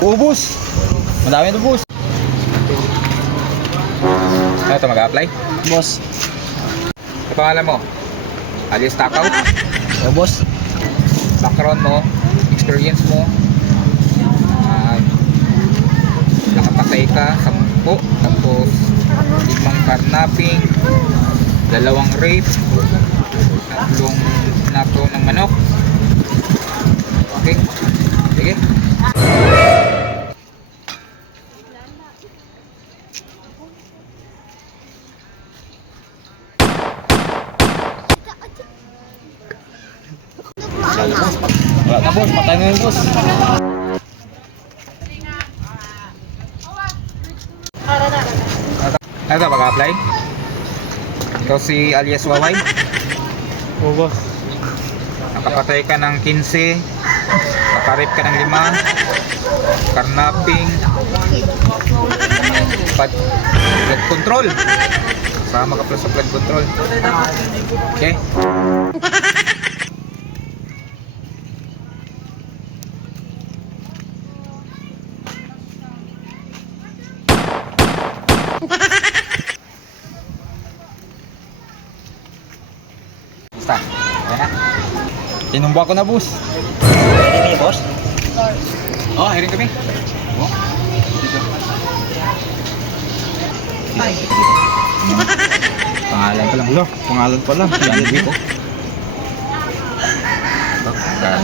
Ubus. Madami na ubus. Ano ito, mag-a-apply? Boss. Ito pangalan mo? Alias Takaw? O boss. Background mo? Experience mo? Nakapatay ka 10, tapos 5 carnapping, 2 rape, 3 nato ng manok. Okay, sige. Wala na boss, patay na yung boss. Ano ito, mag-apply? Ikaw si alias Waway? O boss. Nakapatay ka ng 15, nakarip ka ng 5, carnapping, blood control. Sama ka pala sa blood control. Okay? Basta, ayan na. Tinumba ko na, boss. Hindi boss. Oh, hiring kami. Oh. Ay. Pangalan pa lang. Ulo, pangalan pa lang. Hindi ko.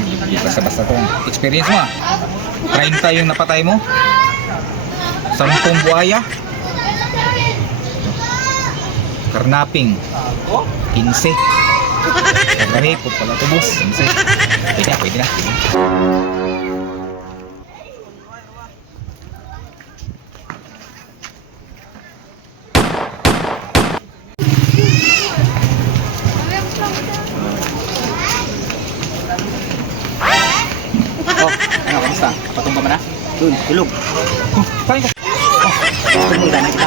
Hindi basta-basta to. Experience mo. 30 yung napatay mo. 10 buhaya. Carnapping. 15. Pagkaripot pala ito, boss. 15. Pwede na. Oh, ano, kamusta? Patumba mo na? Dun, tulog. Oh, kain ko. Tulog na kita.